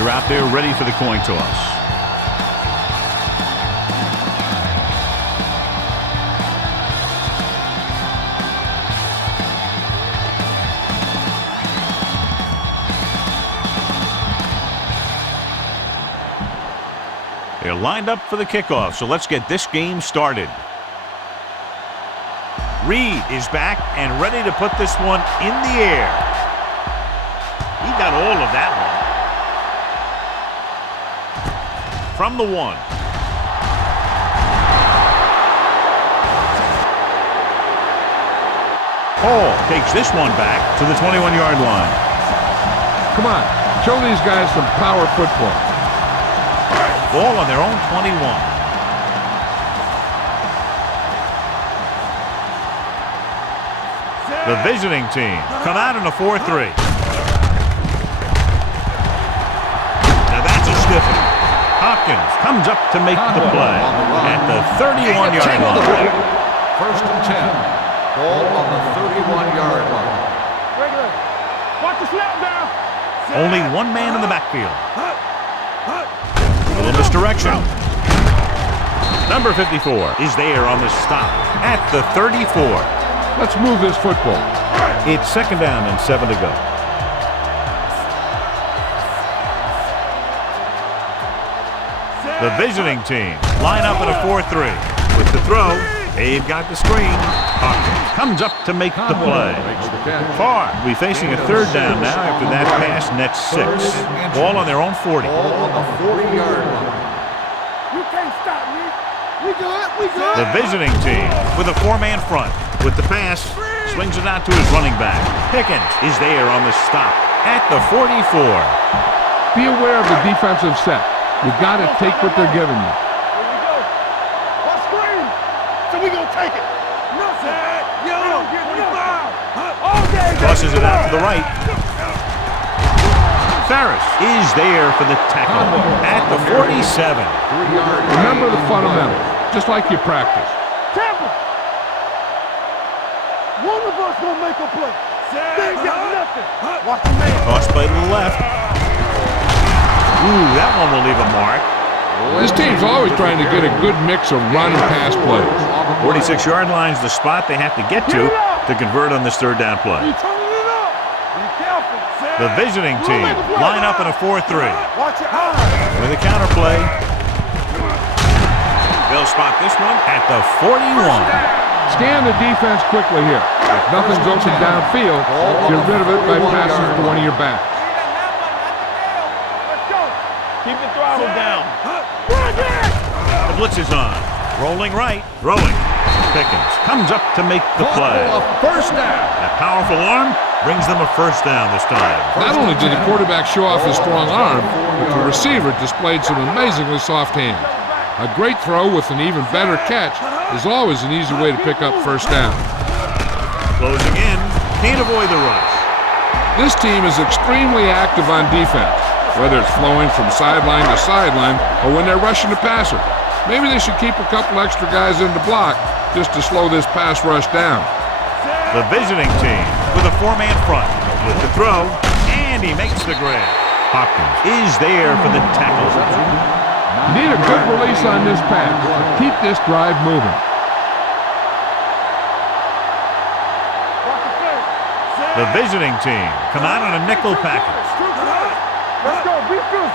are out there ready for the coin toss. They're lined up for the kickoff, so let's get this game started. Reed is back and ready to put this one in the air. He got all of that one. From the 1. Hall takes this one back to the 21-yard line. Come on, show these guys some power football. Ball on their own 21. The visiting team come out in a 4-3. Now that's a stiffy. Hopkins comes up to make the play at the 31-yard line. First and 10. Ball on the 31-yard line. Watch the snap down. Only one man in the backfield. A little misdirection. Number 54 is there on the stop at the 34. Let's move this football. It's 2nd down and 7 to go. The visiting team line up in a 4-3. With the throw, they've got the screen. Hopkins comes up to make the play. Farr will be facing a 3rd down now after that pass nets 6. Ball on their own 40. Ball on the 40-yard line. You can't stop me. We good. We good. The visiting team with a 4-man front. With the pass, swings it out to his running back. Pickens is there on the stop at the 44. Be aware of the defensive set. You got to take what they're giving you. Here we go. What screen? So we gonna take it. Nothing. You don't get 25. All day. Tosses it out to the right. Ferris is there for the tackle at the 47. Remember the fundamentals, just like you practice. Tampa. One of us gonna make a play. They ain't got nothing. Watch the man. Toss play to the left. Ooh, that one will leave a mark. This team's always trying to get a good mix of run and pass plays. 46-yard line's the spot they have to get to convert on this 3rd down play. You turning it up. Be careful. The visiting team line up in a 4-3. Watch your eyes. With a counter play. They'll spot this one at the 41. Scan the defense quickly here. If nothing's open downfield, get rid of it by passing to one of your backs. Let's go. Keep the throttle down. The blitz is on. Rolling right. Throwing. Pickens comes up to make the play. First down. That powerful arm brings them a 1st down this time. Not only did the quarterback show off his strong arm, but the receiver displayed some amazingly soft hands. A great throw with an even better catch is always an easy way to pick up 1st down. Closing in. Can't avoid the rush. This team is extremely active on defense, whether it's flowing from sideline to sideline or when they're rushing the passer. Maybe they should keep a couple extra guys in the block just to slow this pass rush down. The visiting team with a 4-man front. With the throw, and he makes the grab. Hopkins is there for the tackle. You need a good release on this pass. Keep this drive moving. The visiting team come out on a nickel package. Let's go. Be good.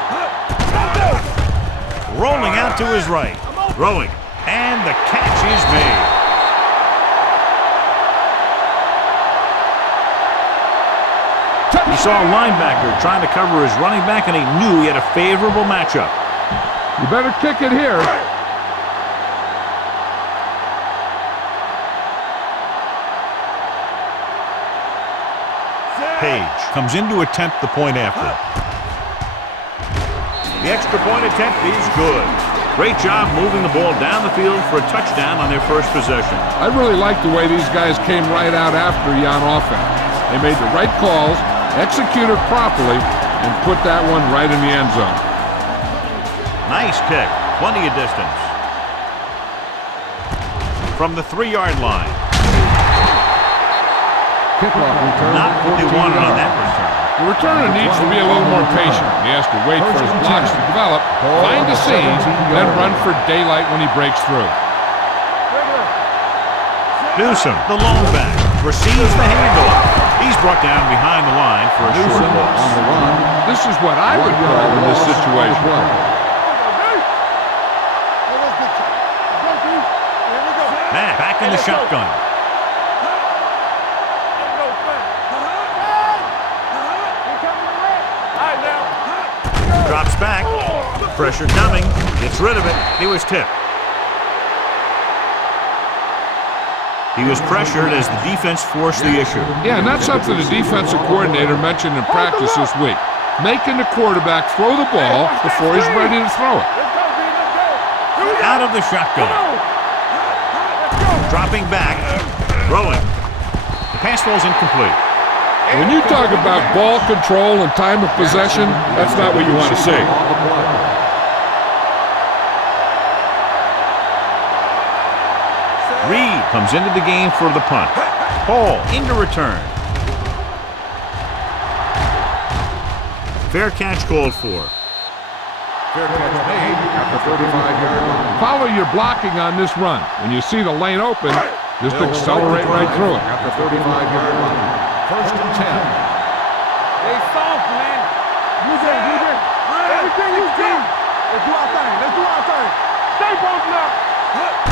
Rolling out to his right. Throwing. And the catch is made. He saw a linebacker trying to cover his running back, and he knew he had a favorable matchup. You better kick it here. Page comes in to attempt the point after. The extra point attempt is good. Great job moving the ball down the field for a touchdown on their first possession. I really like the way these guys came right out after you on offense. They made the right calls, executed properly, and put that one right in the end zone. Nice kick. Plenty of distance. From the 3-yard line. Kickoff return. Not what they wanted on that return. The returner needs to be a little more patient. He has to wait for his blocks to develop, find the seam, then run for daylight when he breaks through. Newsom, the long back, receives the handoff. He's brought down behind the line for a short On loss. the run. This is what I would call in this situation. Matt back in the shotgun. Drops back. Pressure coming. Gets rid of it. He was tipped. He was pressured as the defense forced the issue. Yeah, and that's something the defensive coordinator mentioned in practice this week. Making the quarterback throw the ball before he's ready to throw it. Out of the shotgun. Dropping back. Throwing. The pass falls incomplete. When you talk about ball control and time of possession, that's not what you want to see. Reed comes into the game for the punt. Hall into return. Fair catch called for. Fair catch made at the 35-yard line. Follow your blocking on this run. When you see the lane open, just accelerate right through it. At the 35-yard line. First and 10. They soft, man. You there. Everything you got. Let's do our thing. Stay broken up.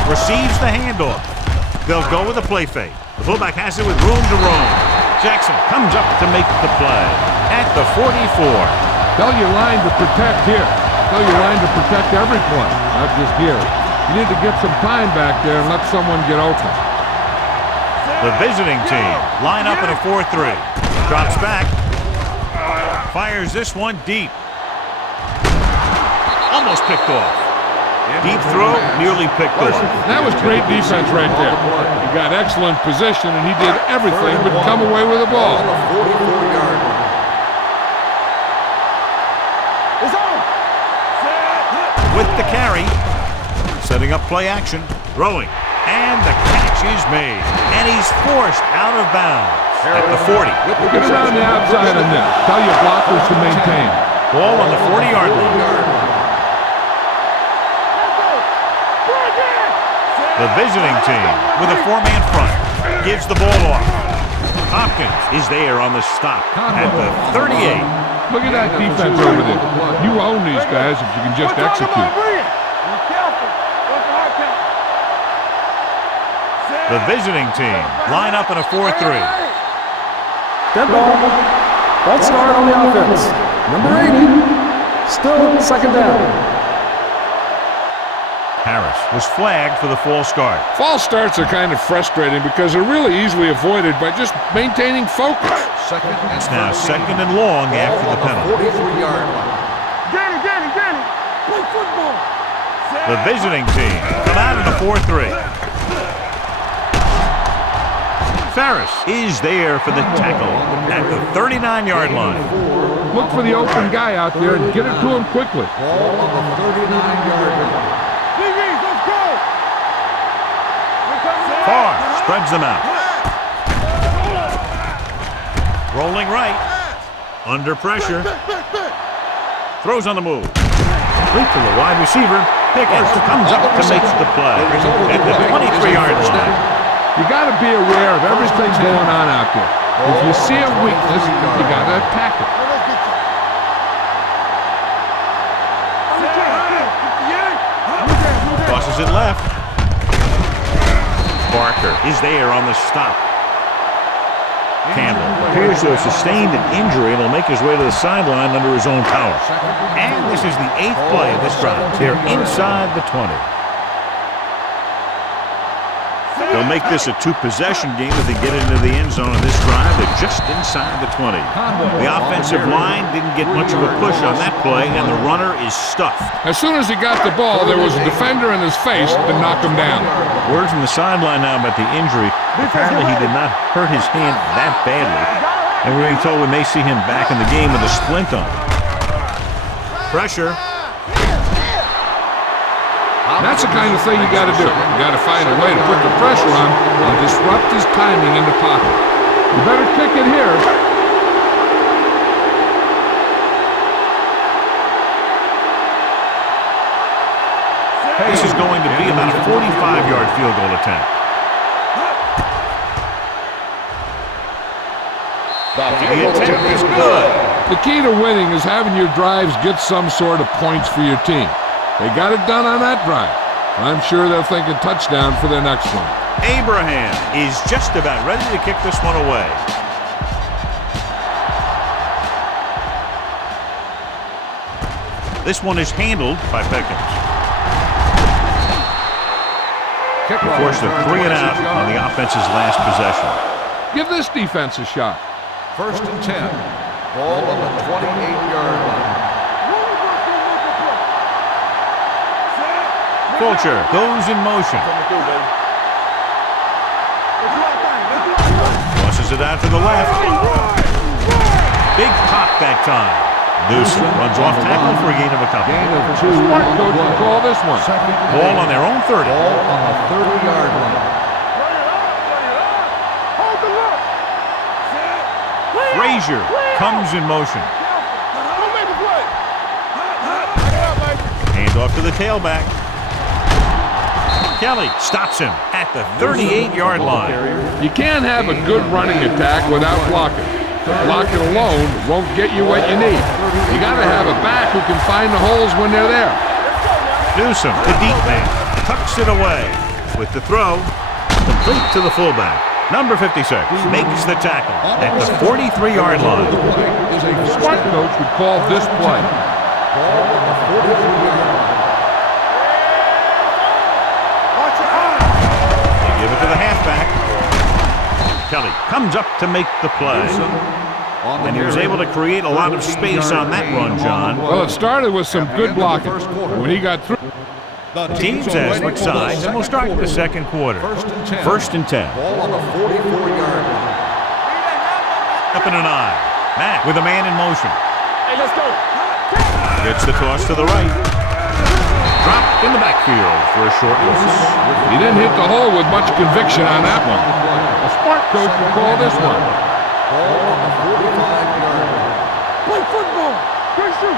Receives the handoff. They'll go with a play fake. The fullback has it with room to roam. Jackson comes up to make the play at the 44. Tell your line to protect here. Tell your line to protect every play, not just here. You need to get some time back there and let someone get open. The visiting team line up in a 4-3. Drops back. Fires this one deep. Almost picked off. Deep throw, nearly picked off. That was great defense right there. He got excellent position, and he did everything but come away with the ball. 44-yard line. It's on. With the carry, setting up play action, throwing, and the catch is made, and he's forced out of bounds at the 40. Get around the outside on this. Tell your blockers to maintain. Ball on the 40-yard line. The visiting team with a four-man front gives the ball off. Hopkins is there on the stop at the 38. Look at that defense over there. You own these guys if you can just execute. The visiting team line up in a 4-3. Dead ball. False start on the offense. Number 80. Still second down. Harris was flagged for the false start. False starts are kind of frustrating because they're really easily avoided by just maintaining focus. It's now second and long after the penalty. 43-yard line. Danny, play football. The visiting team come out in a 4-3. Ferris is there for the tackle at the 39-yard line. Look for the open guy out there and get it to him quickly. Ball on the 39-yard line. Let's go. Farr spreads them out. Rolling right. Under pressure. Throws on the move. Complete to the wide receiver. Pickens comes up to make the play at the 23-yard line. You got to be aware of everything going on out there. If you see a weakness, you got to attack it. Tosses it left. Barker is there on the stop. Campbell appears to have sustained an injury and will make his way to the sideline under his own power. And this is the 8th play of this drive. They're inside the 20. They'll make this a two-possession game if they get into the end zone of this drive. They're just inside the 20. The offensive line didn't get much of a push on that play, and the runner is stuffed. As soon as he got the ball, there was a defender in his face that knocked him down. Word from the sideline now about the injury. Apparently he did not hurt his hand that badly. And we're being told we may see him back in the game with a splint on. Pressure. That's the kind of thing you got to do. You got to find a way to put the pressure on and disrupt his timing in the pocket. You better kick it here. This is going to be about a 45-yard field goal attempt. The attempt is good. The key to winning is having your drives get some sort of points for your team. They got it done on that drive. I'm sure they'll think a touchdown for their next one. Abraham is just about ready to kick this one away. This one is handled by Pickens. Forced a 3 and out on the offense's last possession. Give this defense a shot. 1st and 10. Ball on the 28-yard line. Fulcher goes in motion. Tosses it out to the left. Big pop that time. Newsom runs off tackle for a gain of a couple. Gain of 2. Smart coach will call this one. Ball on their own 30. Ball on the 30-yard line. Frazier comes in motion. Hand off to the tailback. Kelly stops him at the 38-yard line. You can't have a good running attack without blocking. Blocking alone won't get you what you need. You got to have a back who can find the holes when they're there. Newsom, the deep man, tucks it away with the throw, complete to the fullback. Number 56 makes the tackle at the 43-yard line. A smart coach would call this play. Ball on the 43-yard line. They give it to the halfback. Kelly comes up to make the play. And he was able to create a lot of space on that run, John. Well, it started with some good blocking. When he got through, Teams has switched sides, and we'll start the second quarter. 1st and 10. Ball on the 44-yard line. Up in an eye. Matt with a man in motion. Hey, let's go. Gets the toss to the right. Dropped in the backfield for a short loss. he didn't hit the hole with much conviction on that one. A smart coach would call this one. Ball on the 45-yard line. Play football. Great shoot.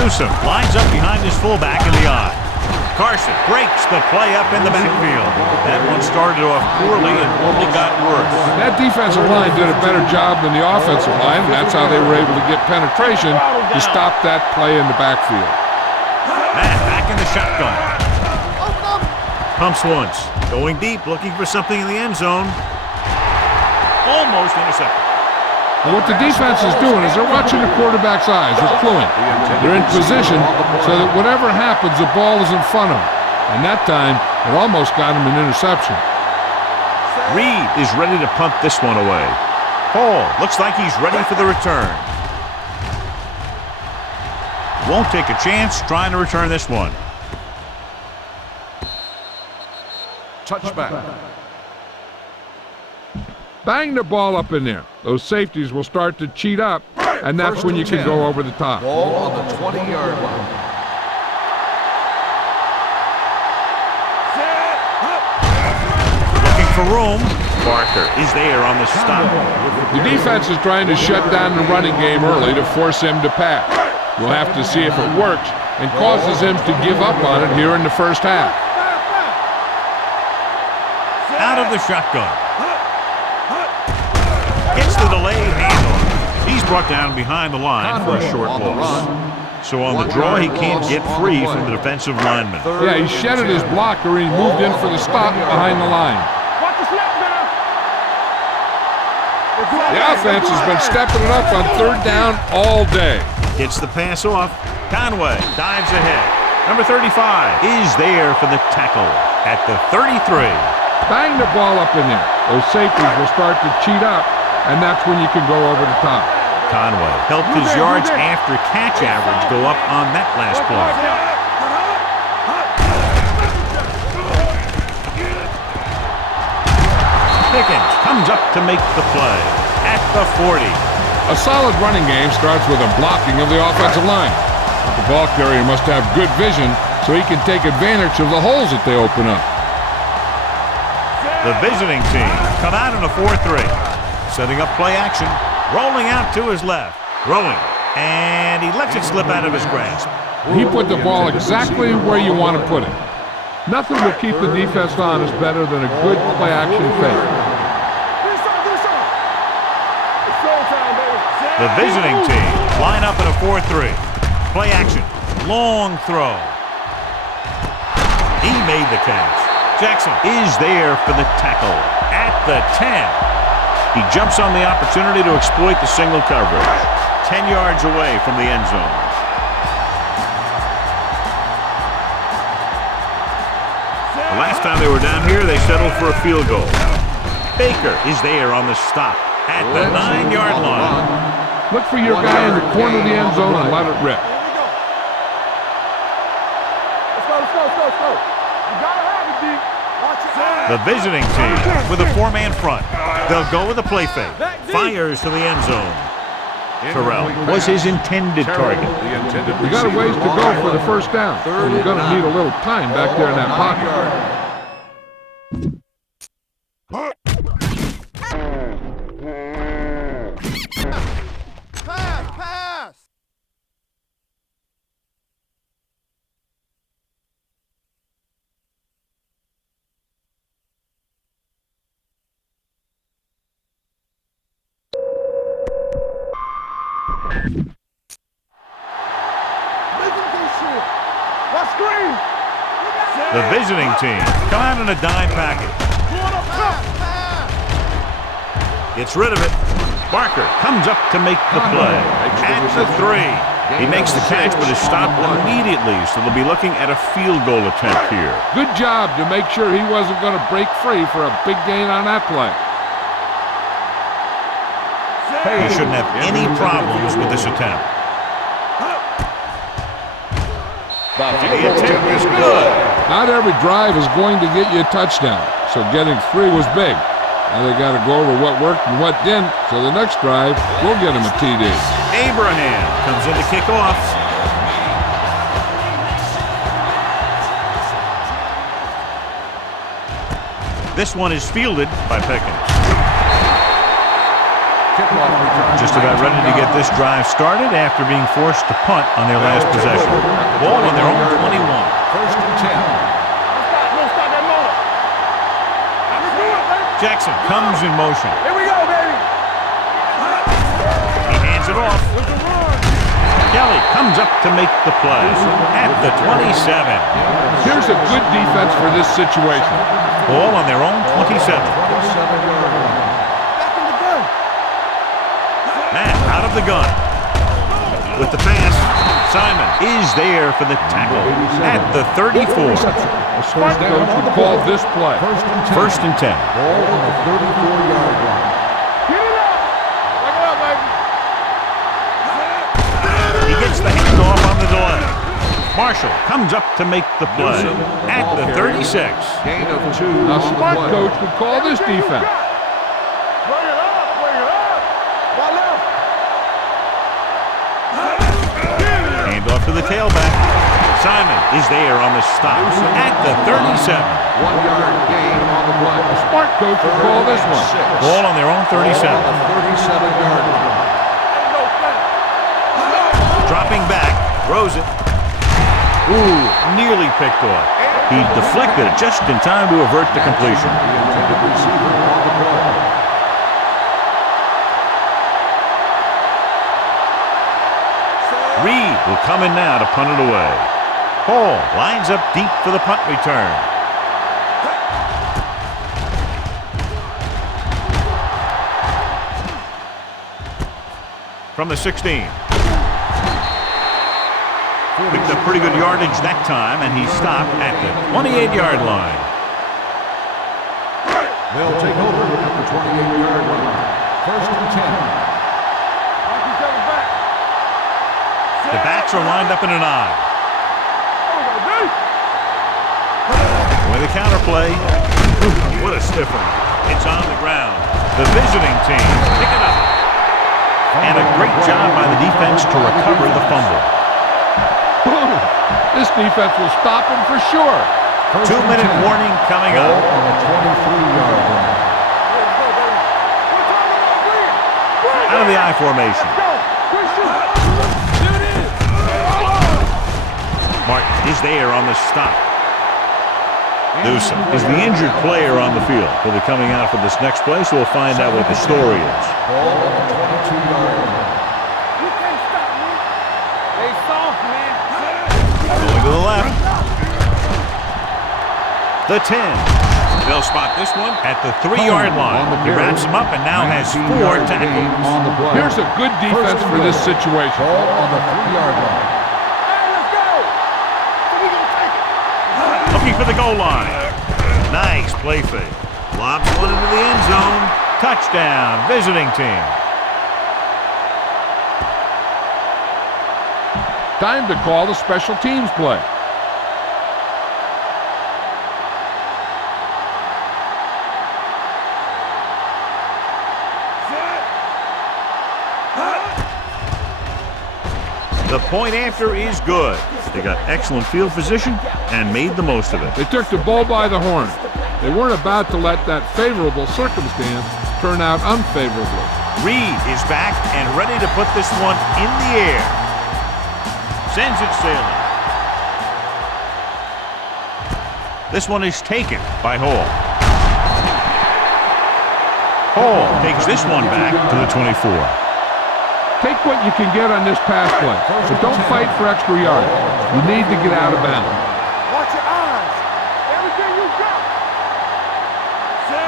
Newsom lines up behind his fullback in the eye. Carson breaks the play up in the backfield. That one started off poorly and only got worse. That defensive line did a better job than the offensive line, and that's how they were able to get penetration to stop that play in the backfield. Matt back in the shotgun. Pumps once. Going deep, looking for something in the end zone. Almost intercepted. And what the defense is doing is they're watching the quarterback's eyes. They're cluing. They're in position so that whatever happens, the ball is in front of them. And that time, it almost got him an interception. Reed is ready to punt this one away. Paul looks like he's ready for the return. Won't take a chance trying to return this one. Touchback. Bang the ball up in there. Those safeties will start to cheat up, and that's when you can go over the top. Ball on the 20-yard line. Looking for room. Barker is there on the stop. The defense is trying to shut down the running game early to force him to pass. We'll have to see if it works and causes him to give up on it here in the first half. Out of the shotgun. Gets the delayed handoff. He's brought down behind the line for a short loss. So on the draw, he can't get free from the defensive lineman. Yeah, he shedded his blocker and he moved in for the stop behind the line. Watch the snap now. The offense has been stepping it up on 3rd down all day. Gets the pass off. Conway dives ahead. Number 35 is there for the tackle at the 33. Bang the ball up in there. Those safeties will start to cheat up, and that's when you can go over the top. Conway helped his yards after catch average go up on that last play. Pickens comes up to make the play at the 40. A solid running game starts with a blocking of the offensive line. But the ball carrier must have good vision so he can take advantage of the holes that they open up. The visiting team come out in a 4-3. Setting up play action. Rolling out to his left. Throwing. And he lets it slip out of his grasp. He put the ball exactly where you want to put it. Nothing will keep the defense honest better than a good play action fake. The visiting team line up in a 4-3. Play action. Long throw. He made the catch. Jackson is there for the tackle at the 10. He jumps on the opportunity to exploit the single coverage. 10 yards away from the end zone. The last time they were down here, they settled for a field goal. Baker is there on the stop at the 9-yard line. Look for your guy in the corner of the end zone and let it rip. The visiting team with a 4-man front. They'll go with a play fake. Fires to the end zone. Terrell was his intended target. You got a ways to go for the first down. And you're going to need a little time back there in that pocket. The visiting team come out in a dime package. Gets rid of it. Barker comes up to make the play. At the 3. He makes the catch, but is stopped immediately, so they'll be looking at a field goal attempt here. Good job to make sure he wasn't going to break free for a big gain on that play. He shouldn't have any problems with this attempt. The attempt is good. Not every drive is going to get you a touchdown, so getting 3 was big. Now they got to go over what worked and what didn't, so the next drive will get him a TD. Abraham comes in to kick off. This one is fielded by Pickens. Just about ready to get this drive started after being forced to punt on their last possession. Ball on their own 21. First and 10. Jackson comes in motion. Here we go, baby. He hands it off. Kelly comes up to make the play at the 27. Here's a good defense for this situation. Ball on their own 27. Matt out of the gun. With the pass, Simon is there for the tackle at the 34. A smart coach would call this play. First and 10. Ball on the 34-yard line. Get it up. Lock it up, baby. He gets the handoff on the delay. Marshall comes up to make the play at the 36. Gain of 2 A on the smart play. coach would call this defense. Bring it up. Bring it up. One left. Handoff to the tailback. Simon is there on the stop at the 37. 1-yard gain on the play. A smart coach would call this one. Ball on their own 37. Ball on the 37-yard line. Dropping back, throws it. Ooh, nearly picked off. He deflected it just in time to avert the completion. The intended receiver on the play. Reed will come in now to punt it away. Hall lines up deep for the punt return. From the 16. Picked up pretty good yardage that time, and he stopped at the 28-yard line. They'll take over at the 28-yard line. First and 10. The backs are lined up in an I. With a counterplay. What a stiffer. It's on the ground. The visiting team pick it up. And a great job by the defense to recover the fumble. This defense will stop him for sure. 2-minute warning coming up. Ball on the 23-yard line. Out of the I formation. Martin is there on the stop. Newsom is the injured player on the field. He'll be coming out for this next play, so we'll find out what the story is. Ball on the 22-yard line. You can't stop me. They soft, man. Going to the left. The 10. They'll spot this one at the 3-yard line. He wraps him up and now has 4 tackles. On the play. Here's a good defense for this situation. Ball on the 3-yard line. Hey, let's go. So we gonna take it. Looking for the goal line. Nice play fake. Lobs one into the end zone. Touchdown, visiting team. Time to call the special teams play. The point after is good. They got excellent field position and made the most of it. They took the bull by the horn. They weren't about to let that favorable circumstance turn out unfavorably. Reed is back and ready to put this one in the air. Sends it sailing. This one is taken by Hall. Hall takes this one back to the 24. Take what you can get on this pass play, but don't fight for extra yards. You need to get out of bounds. Watch your eyes. Everything you got.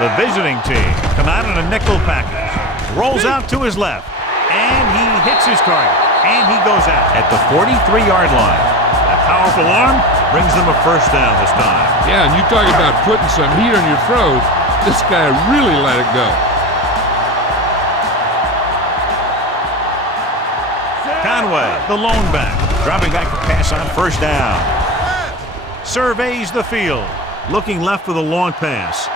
The visiting team come out in a nickel package. Rolls out to his left, and he hits his target, and he goes out at the 43-yard line. A powerful arm brings them a first down this time. Yeah, and you talk about putting some heat on your throws. This guy really let it go. Conway, the lone back, dropping back to pass on first down. Surveys the field, looking left for the long pass.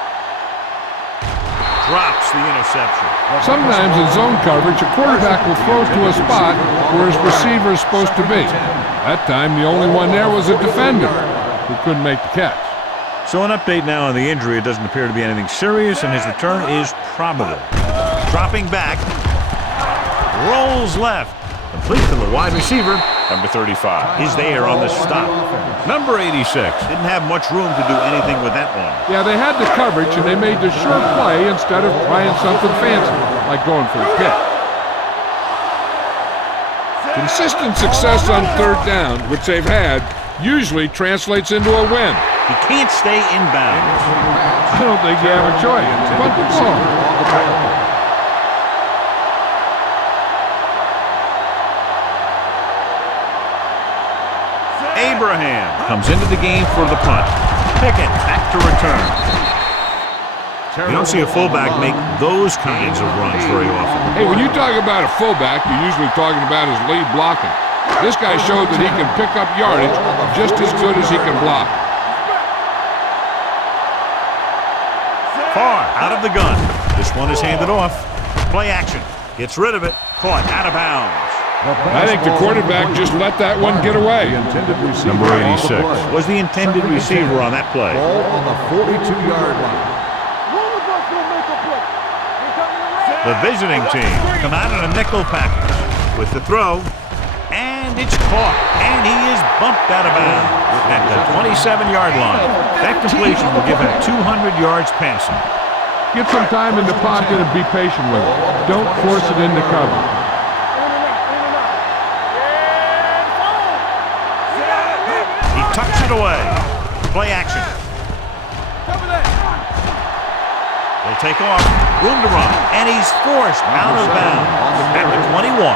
Drops the interception. Sometimes in zone coverage, a quarterback will throw to a spot where his receiver is supposed to be. That time, the only one there was a defender who couldn't make the catch. So an update now on the injury. It doesn't appear to be anything serious, and his return is probable. Dropping back, rolls left. Complete to the wide receiver. Number 35 is there on the stop. Number 86 didn't have much room to do anything with that one. Yeah, they had the coverage, and they made the sure play instead of trying something fancy, like going for a pick. Consistent success on third down, which they've had, usually translates into a win. He can't stay in bounds. I don't think you have a choice. Punt the ball. Abraham comes into the game for the punt. Pickett back to return. You don't see a fullback make those kinds of runs very often. Hey, when you talk about a fullback, you're usually talking about his lead blocking. This guy showed that he can pick up yardage just as good as he can block. Far out of the gun. This one is handed off. Play action. Gets rid of it. Caught out of bounds. I think the quarterback just let that one get away. Number 86 was the intended receiver on that play. Ball on the 42-yard line. One of us will make a play. Here coming around. The visiting team come out in a nickel package with the throw, and it's caught, and he is bumped out of bounds at the 27-yard line. That completion will give him 200 yards passing. Get some time in the pocket and be patient with it. Don't force it into cover. He tucks it away. Play action. Cover that. They'll take off. Room to run. And he's forced out of bounds at the 21.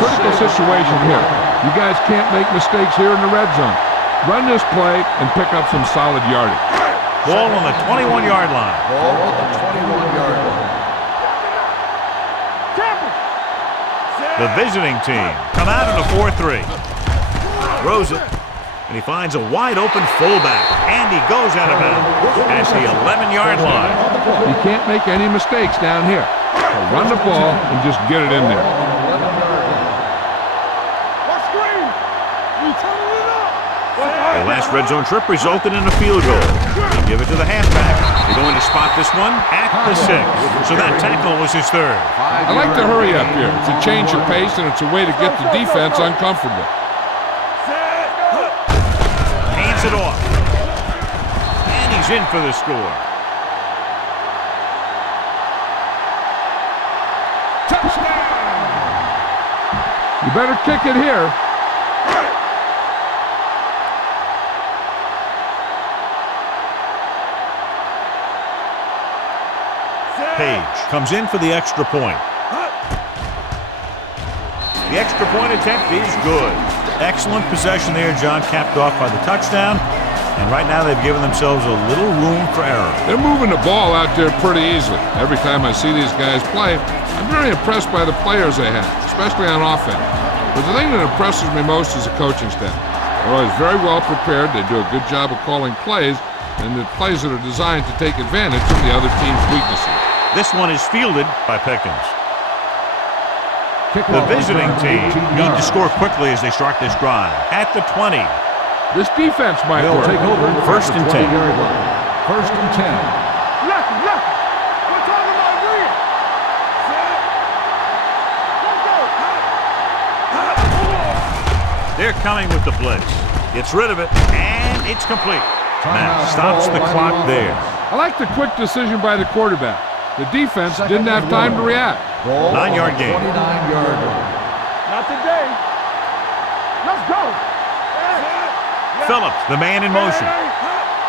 Critical situation here. You guys can't make mistakes here in the red zone. Run this play and pick up some solid yardage. Ball on the 21-yard line. Ball on the 21-yard line. The visiting team come out in a 4-3. Throws it. And he finds a wide-open fullback. And he goes out of bounds at the 11-yard line. You can't make any mistakes down here. So run the ball and just get it in there. What screen? We turning it up. They The last red zone trip resulted in a field goal. They give it to the halfback. They're going to spot this one at the 6. So that tackle was his third. I like to hurry up here. It's a change of pace, and it's a way to get the defense uncomfortable. Hands it off. And he's in for the score. Touchdown! You better kick it here. Page comes in for the extra point. The extra point attempt is good. Excellent possession there, John, capped off by the touchdown. And right now they've given themselves a little room for error. They're moving the ball out there pretty easily. Every time I see these guys play, I'm very impressed by the players they have, especially on offense. But the thing that impresses me most is the coaching staff. They're always very well prepared. They do a good job of calling plays, and the plays that are designed to take advantage of the other team's weaknesses. This one is fielded by Pickens. The visiting team need to score quickly as they start this drive. At the 20. This defense might work. Take over. First and 10. First and 10. Lucky. We're talking about win. Let's go. They're coming with the blitz. Gets rid of it, and it's complete. Now stops the clock there. I like the quick decision by the quarterback. The defense didn't have time to react. 9-yard gain. 29-yard line. Not today. Let's go. Phillips, the man in motion.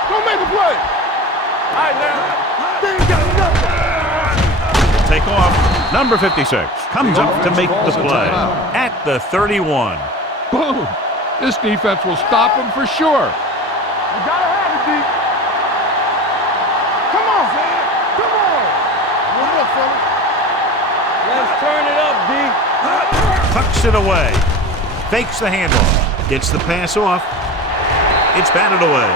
Don't make a play. All right, now. They ain't got nothing. Take off. Number 56 comes up to make the play. At the 31. Boom! This defense will stop him for sure. You gotta have it, D. Come on. Good look, fella. Let's turn it up, D. Tucks it away. Fakes the handoff. Gets the pass off. It's batted away.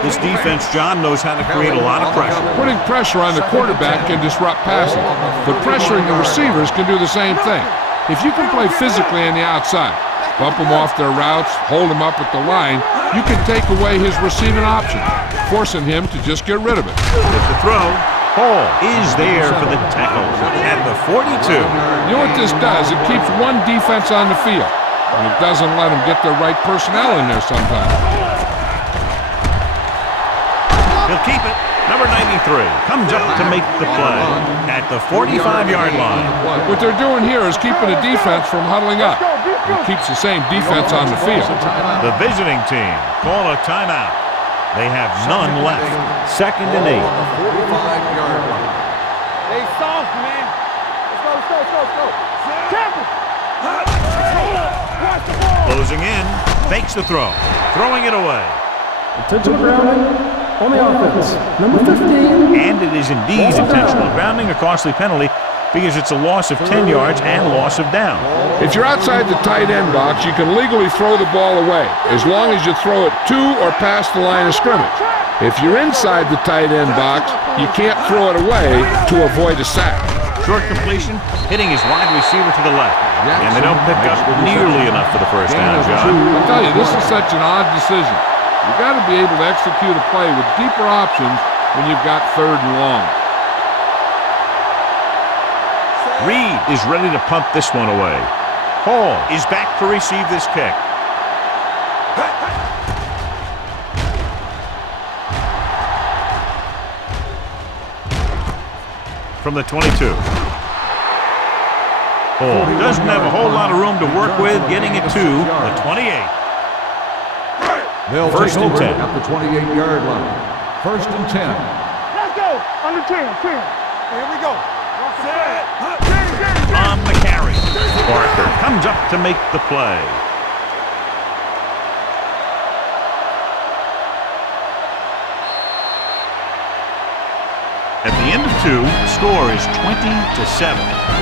This defense, John, knows how to create a lot of pressure. Putting pressure on the quarterback can disrupt passing, but pressuring the receivers can do the same thing. If you can play physically on the outside, bump them off their routes, hold them up at the line, you can take away his receiving option, forcing him to just get rid of it. With the throw, Hall is there for the tackle at the 42. You know what this does? It keeps one defense on the field, and it doesn't let them get the right personnel in there sometimes. He'll keep it. Number 93 comes up to make the play at the 45-yard line. What they're doing here is keeping the defense from huddling up. It keeps the same defense on the field. The visiting team call a timeout. They have none left. Second and 8. 45-yard line. They soft, man. Let's go. Temple. Watch the ball. Closing in. Fakes the throw. Throwing it away. Intentional grounding on the offense. Number 15. And it is indeed intentional grounding, a costly penalty, because it's a loss of 10 yards and loss of down. If you're outside the tight end box, you can legally throw the ball away, as long as you throw it to or past the line of scrimmage. If you're inside the tight end box, you can't throw it away to avoid a sack. Short completion, hitting his wide receiver to the left. And they don't pick up nearly enough for the first down, John. I tell you, this is such an odd decision. You've got to be able to execute a play with deeper options when you've got third and long. Reed is ready to punt this one away. Hall is back to receive this kick. From the 22. Hall doesn't have a whole lot of room to work with, getting it to the 28. They'll First take and over 10. at the 28-yard line. First and 10. Let's go. Under 10. Here we go. On the carry. Barker comes up to make the play. At the end of 2, the score is 20-7.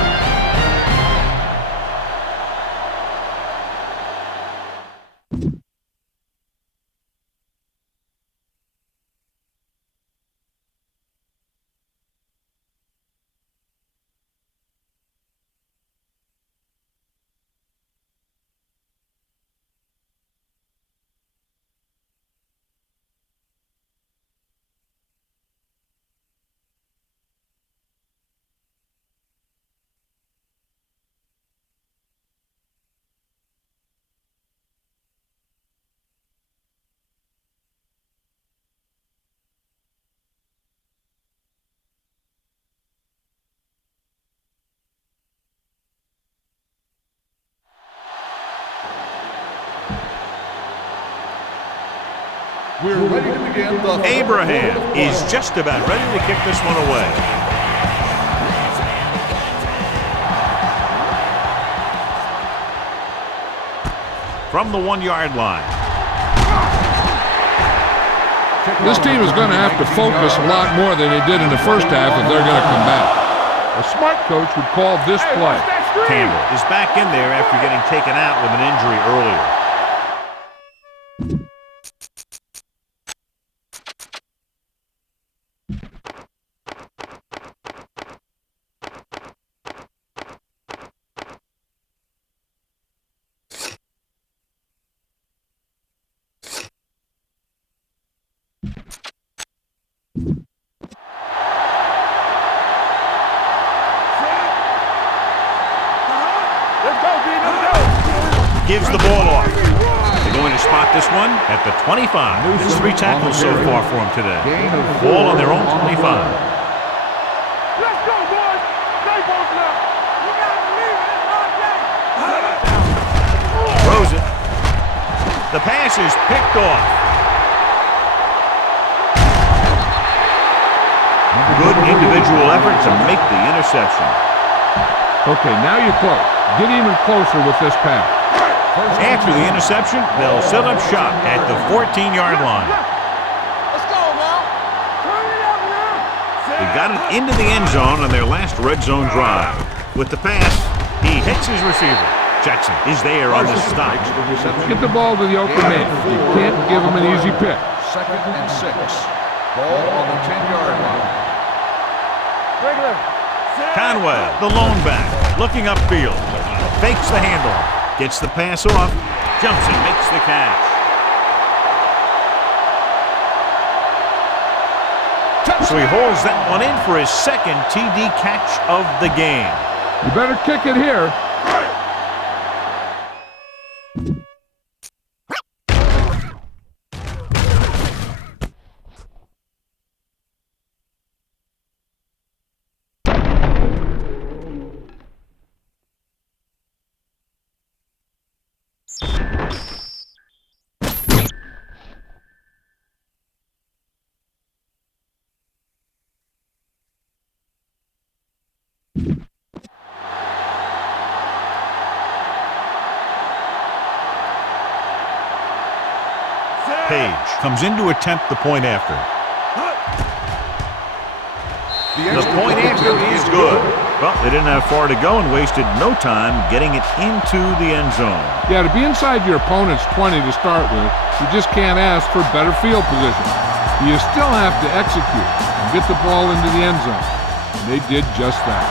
We're ready to begin the Abraham is just about ready to kick this one away. From the 1-yard line. This team is going to have to focus a lot more than they did in the first half if they're going to come back. A smart coach would call this play. Campbell is back in there after getting taken out with an injury earlier. Gives the ball off. They're going to spot this one at the 25. There's 3 tackles so far for him today. Ball on their own 25. Let's go, boys. Stay both now. You got to believe it. It's our game. Throws it. The pass is picked off. Good individual effort to make the interception. Okay, now you're close. Get even closer with this pass. After the interception, they'll set up shop at the 14-yard line. Let's go, now. Turn it up now. They got it into the end zone on their last red zone drive. With the pass, he hits his receiver. Jackson is there on the stop. Get the ball to the open man. You can't give him an easy pick. 2nd and 6. Ball on the 10-yard line. Regular. Conway, the lone back, looking upfield. Fakes the handoff. Gets the pass off. Jumps and makes the catch. So he holds that one in for his 2nd TD catch of the game. You better kick it here. Page comes in to attempt the point after. The point after is good. Well, they didn't have far to go and wasted no time getting it into the end zone. Yeah, to be inside your opponent's 20 to start with, you just can't ask for better field position. You still have to execute and get the ball into the end zone. And they did just that.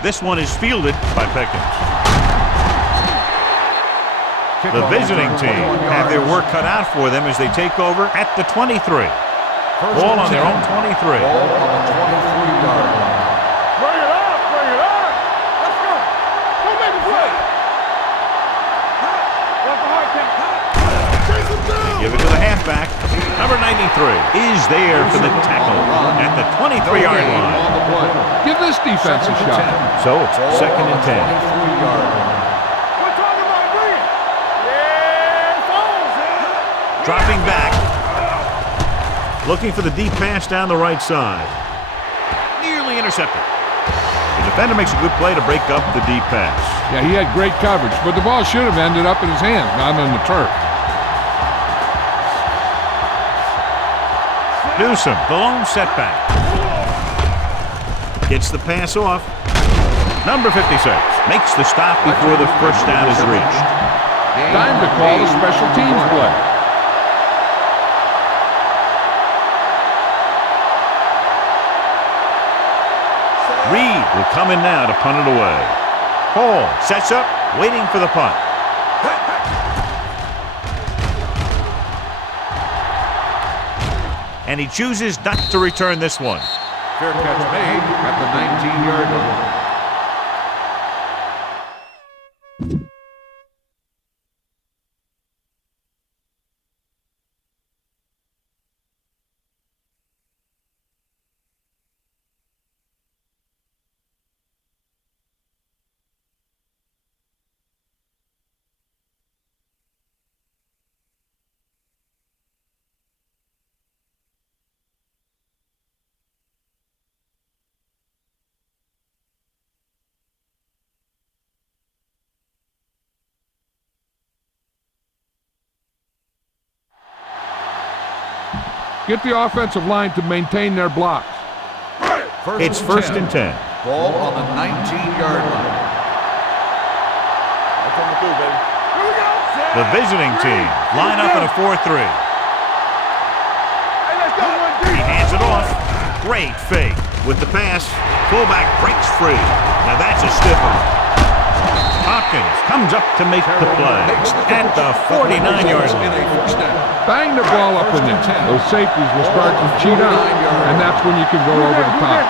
This one is fielded by Pickens. The visiting team have their work cut out for them as they take over at the 23. Ball on their own 23. Ball on the 23-yard line. Bring it up. Bring it up. Let's go. Go make a play. What's the hard count? Chase him down. Give it to the halfback. Number 93 is there for the tackle at the 23-yard line. On the play. Give this defense a shot. So it's 2nd and 10. 23-yard line. We're talking about bring it. Yeah, it's on, man. Dropping back. Looking for the deep pass down the right side. Nearly intercepted. The defender makes a good play to break up the deep pass. Yeah, he had great coverage, but the ball should have ended up in his hands, not on the turf. Newsom, the lone setback. Gets the pass off. Number 56 makes the stop before the first down is reached. Time to call a special teams play. Reed will come in now to punt it away. Hall sets up, waiting for the punt. And he chooses not to return this one. Fair catch made at the 19-yard line. Get the offensive line to maintain their blocks. It's first and 10. Ball on the 19-yard line. The visiting team line up in a 4-3. He hands it off. Great fake. With the pass, fullback breaks free. Now that's a stiffer. Hopkins comes up to make the play at the 49-yard line. Bang the ball up in there. Those safeties will start to cheat up, and that's when you can go over the top.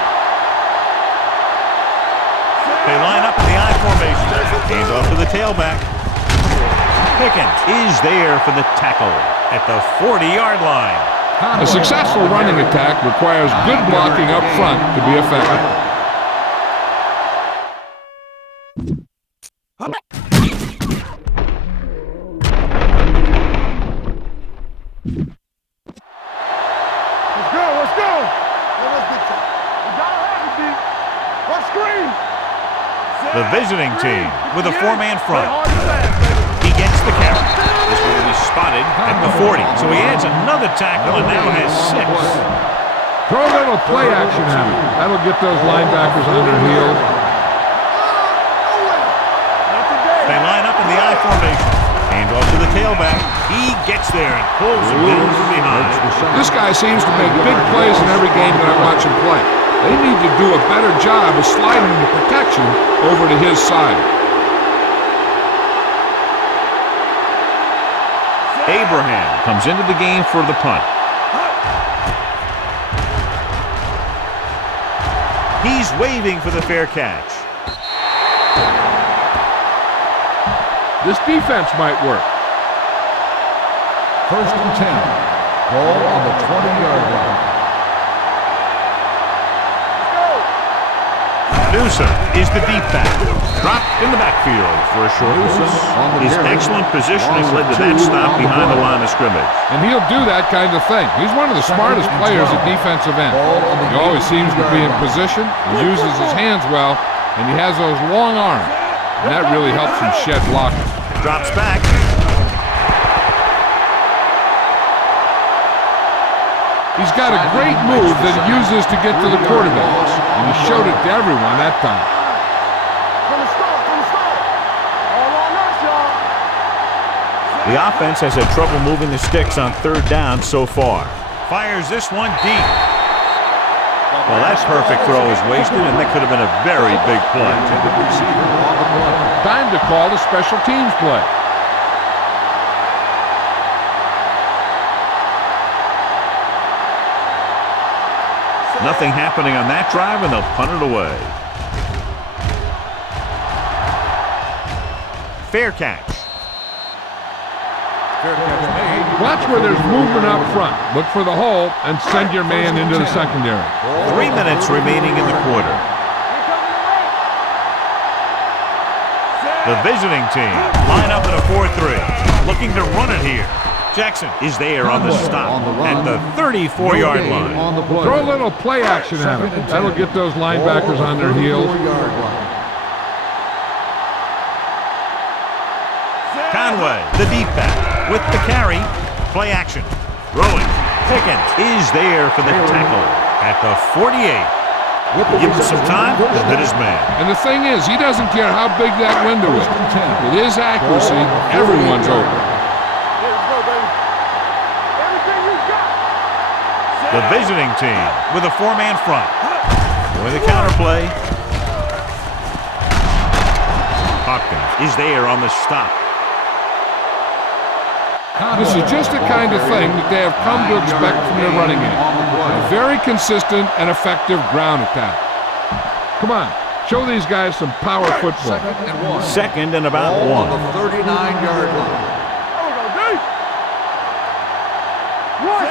They line up in the I formation. Hands off to the tailback. Pickens is there for the tackle at the 40-yard line. A successful running attack requires good blocking up front to be effective. Let's go. The visiting team with a four-man front. He gets the carry. This one will be spotted at the 40. So he adds another tackle and now has 6. Throw a little play action at him. That'll get those linebackers on their heels. They line up in the I formation. Hand off to the tailback. He gets there and pulls him in from behind. This guy seems to make big plays in every game that I watch him play. They need to do a better job of sliding the protection over to his side. Abraham comes into the game for the punt. He's waving for the fair catch. This defense might work. First and 10. Ball on the 20-yard line. Newsom is the deep back. Dropped in the backfield for a short loss. His excellent positioning led to that stop behind the line of scrimmage. And he'll do that kind of thing. He's one of the smartest players at defensive end. He always seems to be in position, he uses his hands well, and he has those long arms. And that really helps him shed blocking. Drops back. He's got a great move that he uses to get to the quarterback. And he showed it to everyone that time. The offense has had trouble moving the sticks on third down so far. Fires this one deep. Well, that perfect throw is wasted, and that could have been a very big play. Time to call the special teams play. Nothing happening on that drive, and they'll punt it away. Fair catch. Watch where there's movement up front. Look for the hole and send your man into the secondary. 3 minutes remaining in the quarter. The visiting team line up in a 4-3. Looking to run it here. Jackson is there on the stop at the 34-yard line. Throw a little play action at him. That'll get those linebackers on their heels. Conway, the deep back, with the carry. Play action. Throwing. Pickens is there for the tackle at the 48. Give him some time to hit his man. And the thing is, he doesn't care how big that window is. With his accuracy, everyone's open. The visiting team with a four-man front. With a counterplay. Hopkins is there on the stop. This is just the kind of thing that they have come to expect from their running game. A very consistent and effective ground attack. Come on, show these guys some power football. Second and about 1. On the 39-yard line.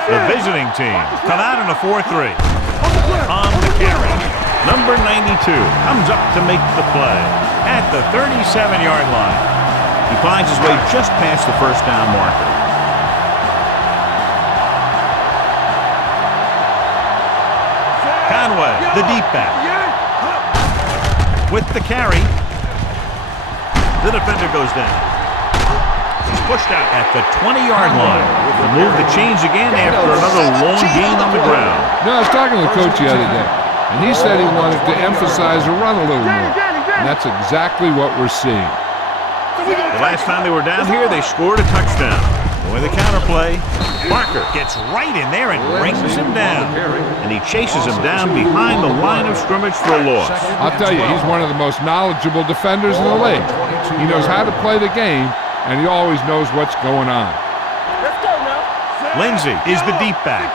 The visiting team come out in a 4-3. On the carry, number 92 comes up to make the play at the 37-yard line. He finds his way just past the first down marker. Conway, the deep back. With the carry, the defender goes down. He's pushed out at the 20-yard line. The move to change again after another long gain on the ground. No, I was talking to the coach the other day, and he said he wanted to emphasize the run a little more. And that's exactly what we're seeing. The last time they were down here, they scored a touchdown. With the counterplay, Barker gets right in there and brings him down. And he chases him down behind the line of scrimmage for a loss. I'll tell you, he's one of the most knowledgeable defenders in the league. He knows how to play the game, and he always knows what's going on. Let's go now. Lindsey is the deep back.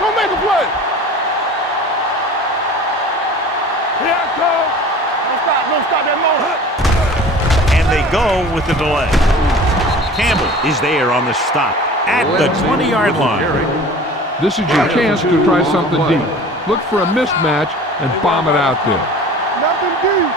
Go make a play. Here I come. Don't stop that moment. And they go with the delay. Campbell is there on the stop at the 20-yard line. This is your chance to try something deep. Look for a mismatch and bomb it out there. Nothing deep.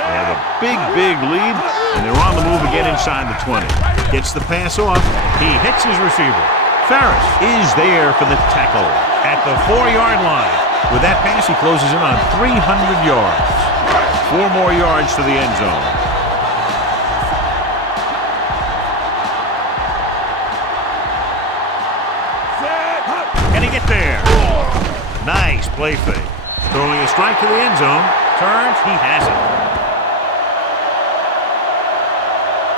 They have a big lead, and they're on the move again inside the 20. Gets the pass off. He hits his receiver. Ferris is there for the tackle at the 4-yard line. With that pass, he closes in on 300 yards. 4 more yards to the end zone. There. Nice play fake. Throwing a strike to the end zone. Turns, he has it.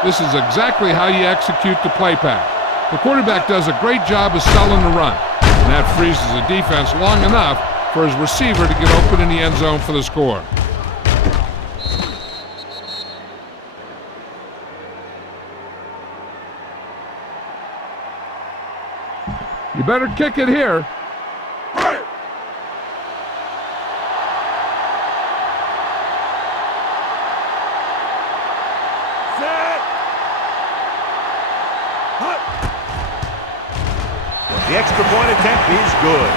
This is exactly how you execute the play pass. The quarterback does a great job of selling the run, and that freezes the defense long enough for his receiver to get open in the end zone for the score. You better kick it here. The extra point attempt is good.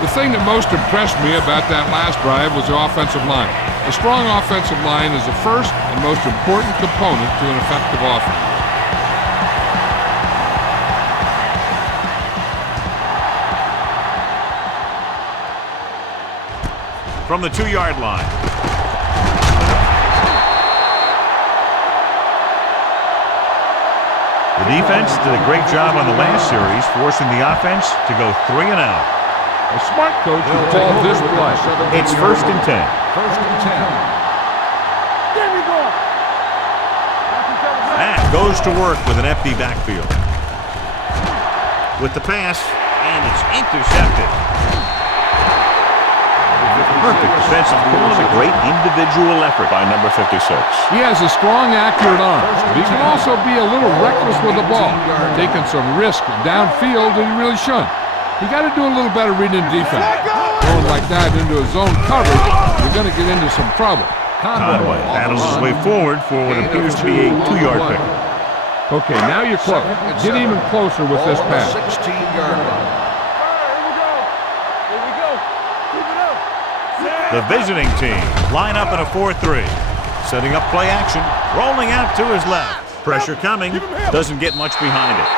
The thing that most impressed me about that last drive was the offensive line. A strong offensive line is the first and most important component to an effective offense. From the 2-yard line. The defense did a great job on the last series, forcing the offense to go 3 and out. A smart coach will call this play. It's 1st and 10. 1st and 10. There we go. Matt goes to work with an empty backfield. With the pass, and it's intercepted. Perfect defensive call and a great individual effort by number 56. He has a strong, accurate arm, but he can also be a little reckless with the ball, taking some risk downfield that he really shouldn't. You got to do a little better reading defense. Going like that into a zone coverage, you're going to get into some trouble. Conway battles his way forward for what appears to be a 2-yard pickup. Okay, now you're close. Get even closer with this pass. 16-yard line. The visiting team line up in a 4-3. Setting up play action. Rolling out to his left. Pressure coming. Doesn't get much behind it.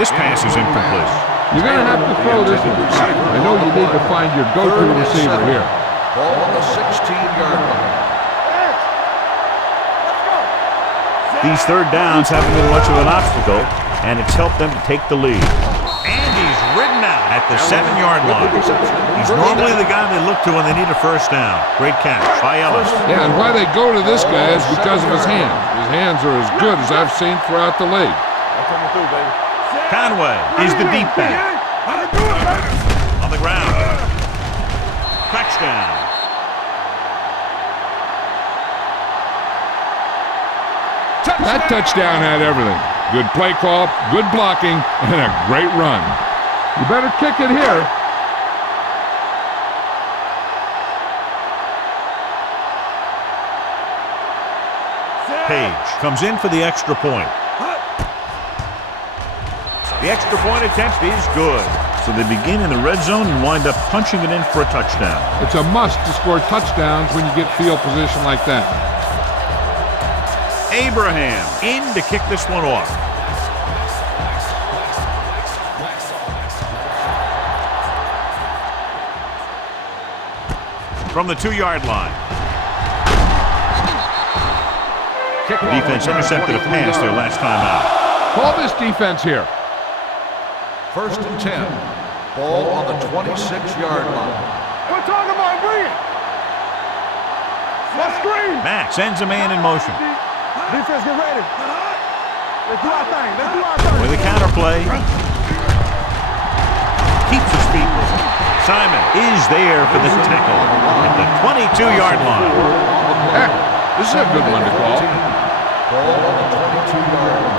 This pass is incomplete. You're going to have to throw this one. I know you need to find your go-to receiver here. Ball on the 16-yard line. These third downs haven't been much of an obstacle, and it's helped them to take the lead. And he's ridden out at the 7-yard line. He's normally the guy they look to when they need a first down. Great catch by Ellis. Yeah, and why they go to this guy is because of his hands. His hands are as good as I've seen throughout the league. Conway is the deep back. On the ground. Touchdown. That touchdown had everything. Good play call, good blocking, and a great run. You better kick it here. Page comes in for the extra point. The extra point attempt is good. So they begin in the red zone and wind up punching it in for a touchdown. It's a must to score touchdowns when you get field position like that. Abraham in to kick this one off. From the 2-yard line. Defense intercepted a pass their last time out. Call this defense here. 1st and 10. Ball on the 26-yard line. We're talking about bring it. Let's screen. Mack sends a man in motion. Defense, get ready. Let's do our thing. Let's do our thing. With a counterplay. Keeps his feet moving. Simon is there for the tackle at the 22-yard line. This is a good one to call. Ball on the 22-yard line.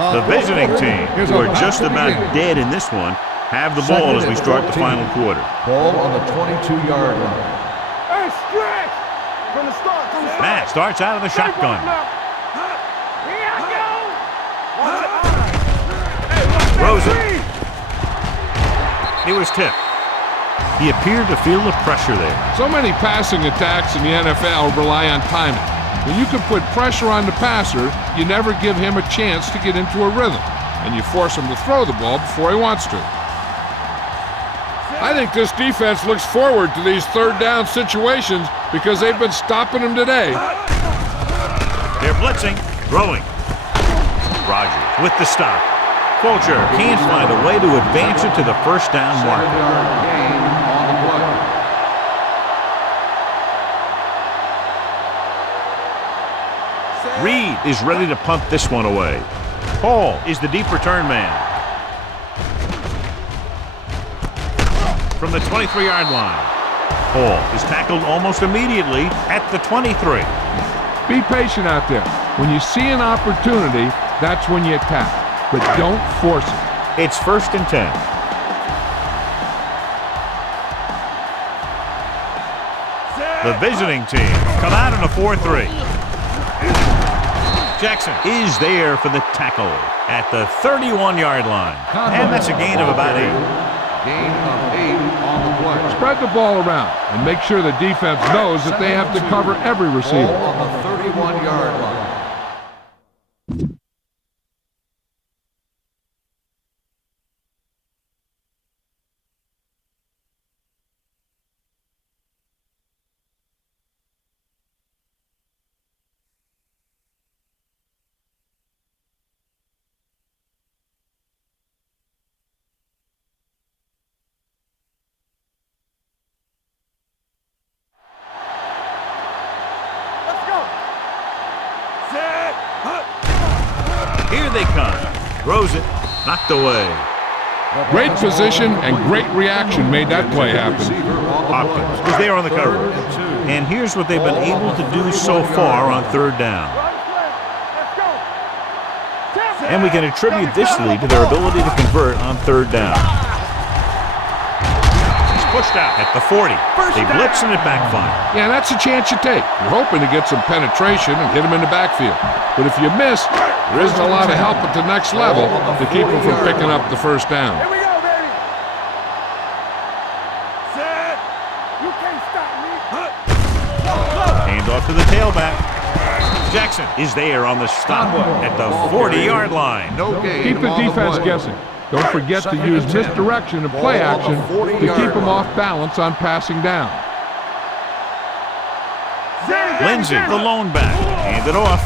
The visiting team, who are just about dead in this one, have the ball as we start the final quarter. Ball on the 22-yard line. Hey, stretch. From the start. Matt starts out of the shotgun. Here I go. Rosen. He was tipped. He appeared to feel the pressure there. So many passing attacks in the NFL rely on timing. When you can put pressure on the passer, you never give him a chance to get into a rhythm, and you force him to throw the ball before he wants to. I think this defense looks forward to these third down situations because they've been stopping them today. They're blitzing, throwing. Rogers with the stop. Fulcher can't find a way to advance it to the first down marker. 7-yard gain on the play. Reed is ready to punt this one away. Paul is the deep return man. From the 23-yard line. Paul is tackled almost immediately at the 23. Be patient out there. When you see an opportunity, that's when you attack. But don't force it. It's 1st and 10. The visiting team come out in a 4-3. Jackson is there for the tackle at the 31-yard line. And that's a gain of about 8. Gain of 8 on the play. Spread the ball around and make sure the defense knows that they have to cover every receiver. Ball on the 31-yard line. Here they come. Throws it. Knocked away. Great position and great reaction made that play happen. Hopkins is there on the cover. And here's what they've been able to do so far on third down. And we can attribute this lead to their ability to convert on third down. He's pushed out at the 40. They blitz and it backfires. Yeah, that's a chance you take. You're hoping to get some penetration and hit him in the backfield. But if you miss, there isn't a lot of help at the next level to keep him from picking up the first down. Here we go, baby. Set. You can't stop me. Hand off to the tailback. Jackson is there on the stop at the 40-yard line. No gain. Keep the defense guessing. Don't forget to use misdirection and play action to keep them off balance on passing down. Lindsey, the lone back, hand it off.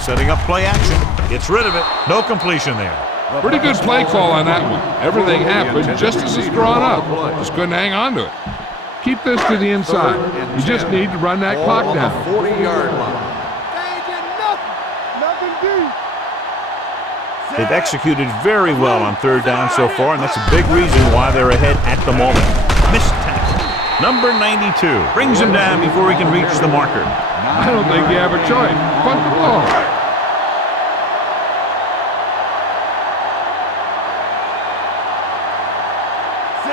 Setting up play action. Gets rid of it. No completion there. Pretty good play call on that one. Everything happened just as it's drawn up. Just couldn't hang on to it. Keep this to the inside. You just need to run that clock down. 40-yard line. They've executed very well on third down so far, and that's a big reason why they're ahead at the moment. Missed tackle. Number 92 brings him down before he can reach the marker. I don't think you have a choice. Punt the ball.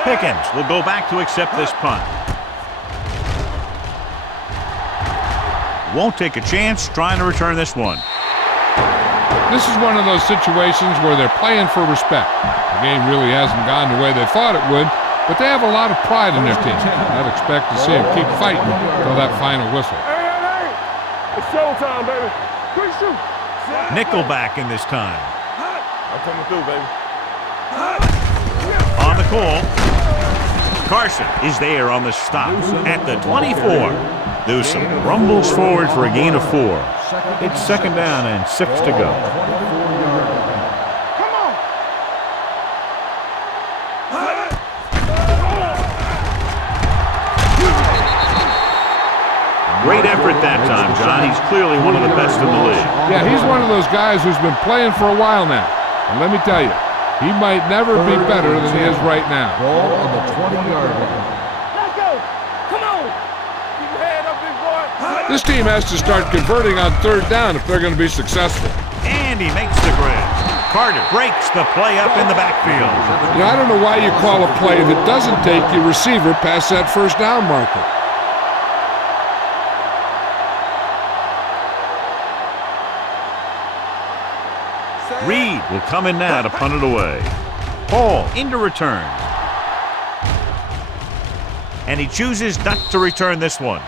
Pickens will go back to accept this punt. Won't take a chance trying to return this one. This is one of those situations where they're playing for respect. The game really hasn't gone the way they thought it would, but they have a lot of pride in their team. I'd expect to see them keep fighting until that final whistle. Hey! It's showtime, baby. Quick shoot. Nickelback in this time. I'm coming through, baby. On the call, Carson is there on the stop at the 24. Newsom rumbles forward for a gain of 4. It's second down and 6 to go. Come on. Great effort that time, John. He's clearly one of the best in the league. Yeah, he's one of those guys who's been playing for a while now. And let me tell you, he might never be better than he is right now. Ball on the 20-yard line. Let's go. Come on. Keep your head up, big boy. This team has to start converting on third down if they're going to be successful. And he makes the grab. Carter breaks the play up in the backfield. You know, I don't know why you call a play that doesn't take your receiver past that first down marker. Reed will come in now to punt it away. Hall into return. And he chooses not to return this one.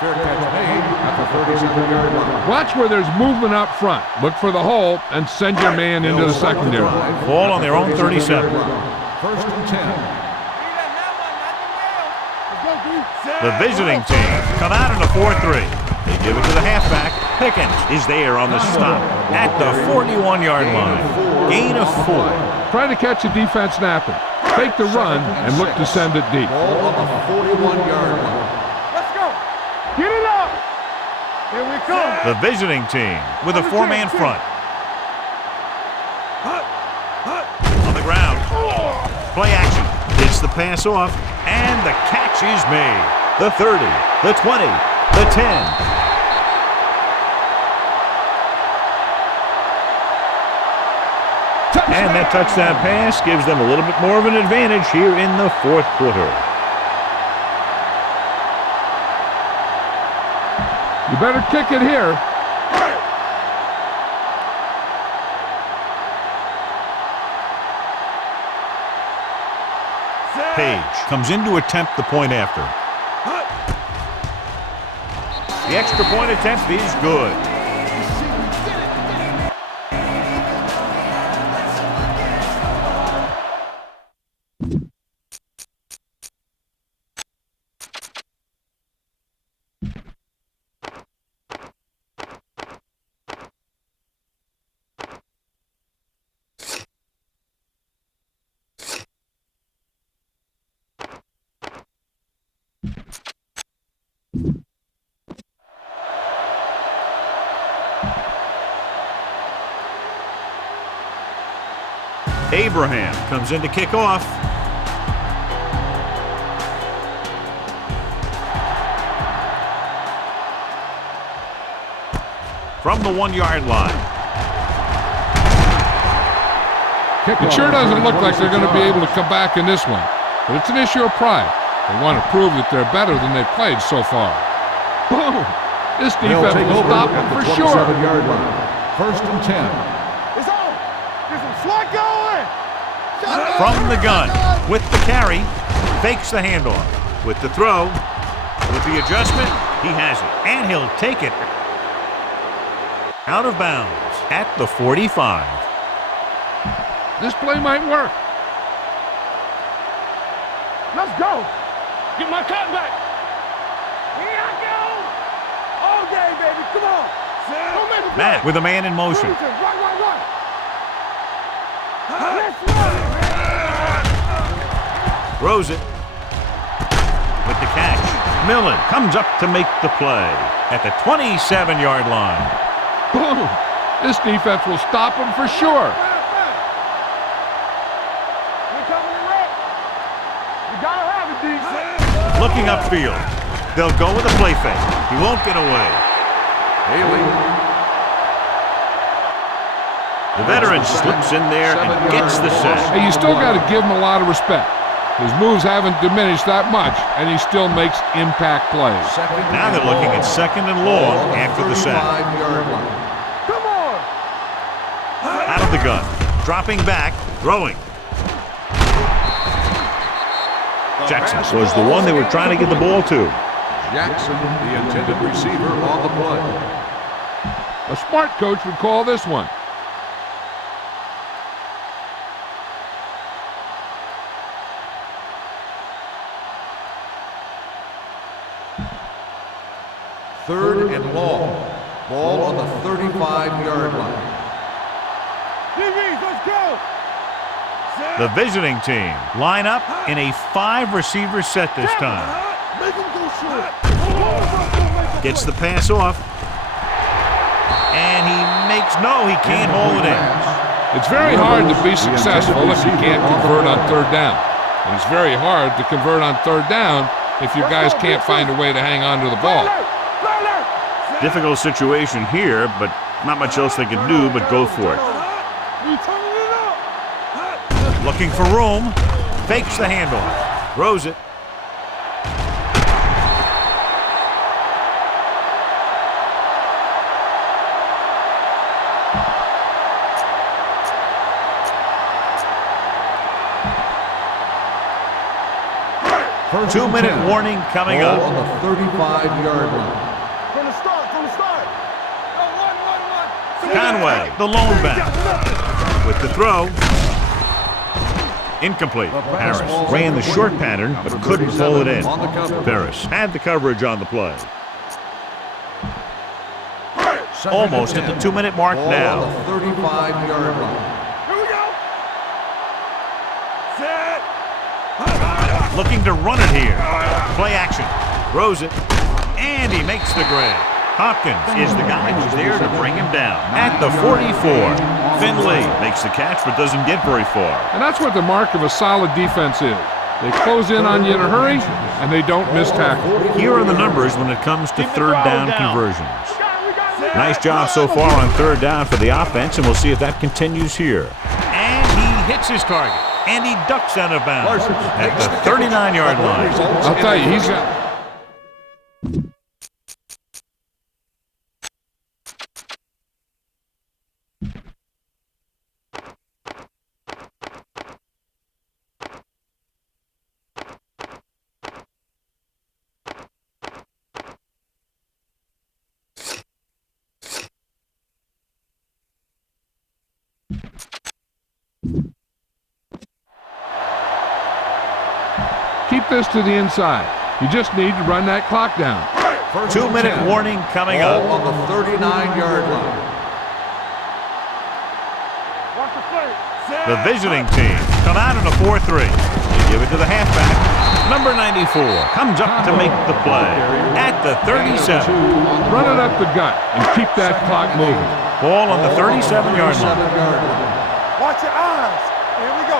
Fair catch made at the 37-yard line. Watch where there's movement up front. Look for the hole and send your man into the secondary. Ball on their own 37. First and 10. The visiting team come out in a 4-3. They give it to the halfback. Pickens is there on the stop at the 41-yard line. Gain of 4. Try to catch a defense napping. Take the run and look to send it deep. Ball on the 41-yard line. Let's go. Get it up. Here we come. The visiting team with a 4-man front. On the ground. Play action. Gets the pass off, and the catch is made. The 30, the 20, the 10. And that touchdown pass gives them a little bit more of an advantage here in the fourth quarter. You better kick it here. Page comes in to attempt the point after. The extra point attempt is good. Abraham comes in to kick off. From the 1-yard line. It sure doesn't look like they're going to be able to come back in this one, but it's an issue of pride. They want to prove that they're better than they've played so far. Boom! This defense will stop them for sure. 27-yard line. First and 10. It's on. There's some slot going. From the gun, with the carry, fakes the handoff. With the throw, with the adjustment, he has it. And he'll take it out of bounds at the 45. This play might work. Let's go. Get my cut back. Here I go. All day, baby. Come on. Don't make me play. Matt with a man in motion. Run. Let's run. Throws it. With the catch, Millen comes up to make the play at the 27-yard line. Boom! This defense will stop them for sure. We're coming in red. You gotta have it, D. Looking upfield. They'll go with a play fake. He won't get away. Haley. The veteran slips in there and gets the sack. Hey, you still got to give him a lot of respect. His moves haven't diminished that much, and he still makes impact plays. Now they're looking at 2nd and long after the sack. Come on! Out of the gun. Dropping back. Throwing. Jackson was the one they were trying to get the ball to. Jackson, the intended receiver on the play. A smart coach would call this one. Third and long. Ball on the 35-yard line. DBs, let's go! The visiting team line up in a 5-receiver set this time. Make him go short. Gets the pass off. And he can't hold it in. It's very hard to be successful if you can't convert on 3rd down. And it's very hard to convert on 3rd down if your guys can't find a way to hang on to the ball. Difficult situation here, but not much else they can do but go for it. Looking for room. Fakes the handoff. Throws it. First 2-minute 10. warning coming Ball up. on the 35-yard line. From the start. Conway, the lone back. With the throw. Incomplete. Harris ran the short pattern, but couldn't pull it in. Ferris had the coverage on the play. Almost at the 2-minute mark now. On the 35-yard line. Here we go. Set. Looking to run it here. Play action. Throws it. And he makes the grab. Hopkins is the guy who's there to bring him down. At the 44, Finley makes the catch but doesn't get very far. And that's what the mark of a solid defense is. They close in on you in a hurry, and they don't miss tackle. Here are the numbers when it comes to 3rd down conversions. Nice job so far on 3rd down for the offense, and we'll see if that continues here. And he hits his target, and he ducks out of bounds at the 39-yard line. I'll tell you, he's got... Keep this to the inside. You just need to run that clock down. 2-minute warning coming up. On the 39-yard line. Watch the play. The visiting team come out in a 4-3. They give it to the halfback. Number 94 comes up to make the play at the 37. Run it up the gut and keep that clock moving. Ball on the 37-yard line. Watch your eyes. Here we go.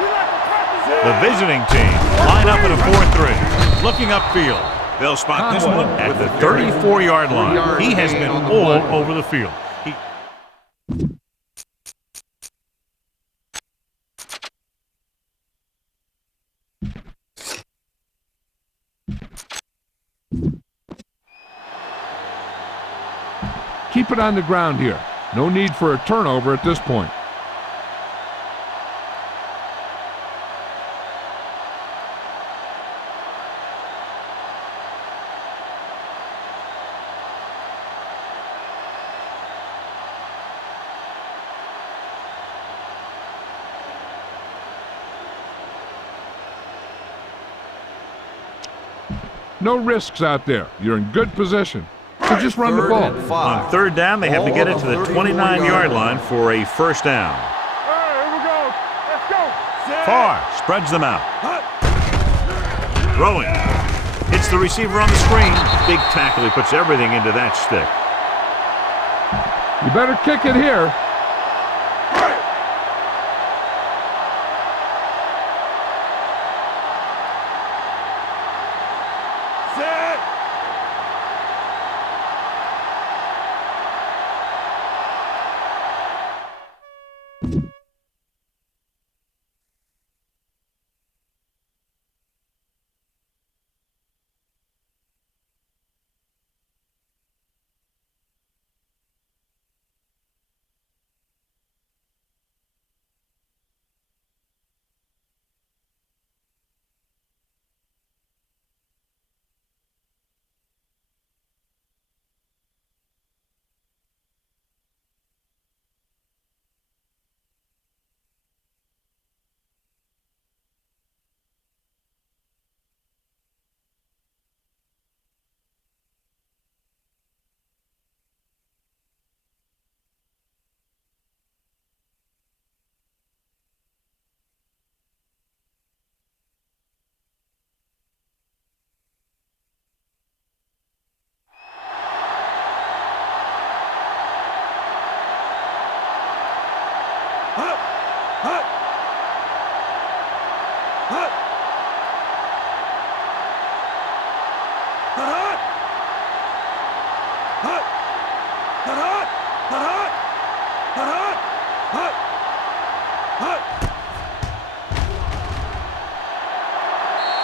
We like to practice. The visiting team line up in a 4-3. Looking upfield. They'll spot this one at the 34-yard line. He has been all over the field. Keep it on the ground here. No need for a turnover at this point. No risks out there. You're in good position. So just run the ball. On 3rd down, they have to get it to the 29-yard line for a 1st down. Here we go. Let's go. Farr spreads them out. Throwing. Hits the receiver on the screen. Big tackle. He puts everything into that stick. You better kick it here. Set.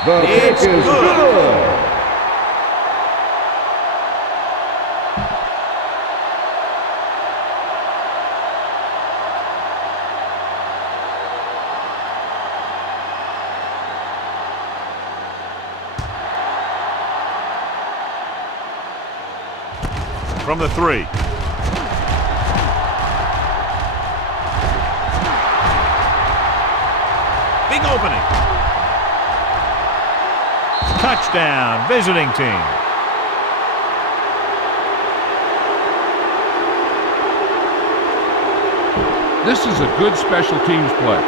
The kick is good. From the 3. Big opening. Touchdown, visiting team. This is a good special teams play.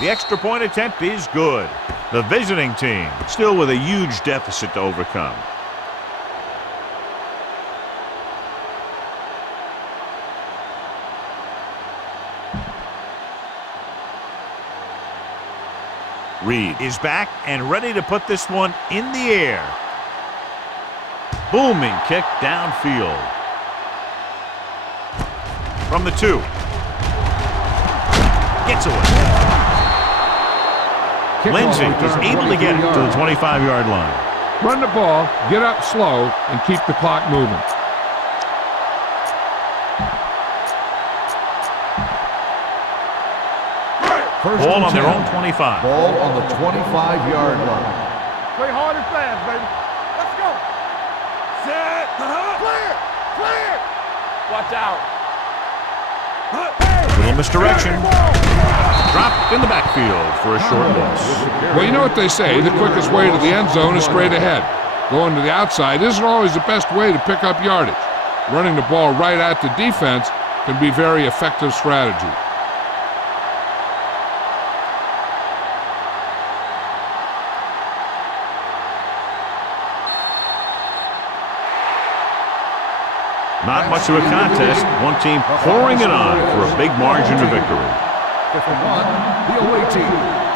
The extra point attempt is good. The visiting team still with a huge deficit to overcome. Reed is back and ready to put this one in the air. Booming kick downfield. From the 2. Gets away. Lindsey is able to get it to the 25-yard line. Run the ball, get up slow, and keep the clock moving. Ball on their own 25. Ball on the 25-yard line. Play hard and fast, baby. Let's go. Set. Clear. Clear. Watch out. Little misdirection. Dropped in the backfield for a short loss. Well, you know what they say, the quickest way to the end zone is straight ahead. Going to the outside isn't always the best way to pick up yardage. Running the ball right at the defense can be a very effective strategy. Not much of a contest. One team pouring it on for a big margin of victory. 51, the away team.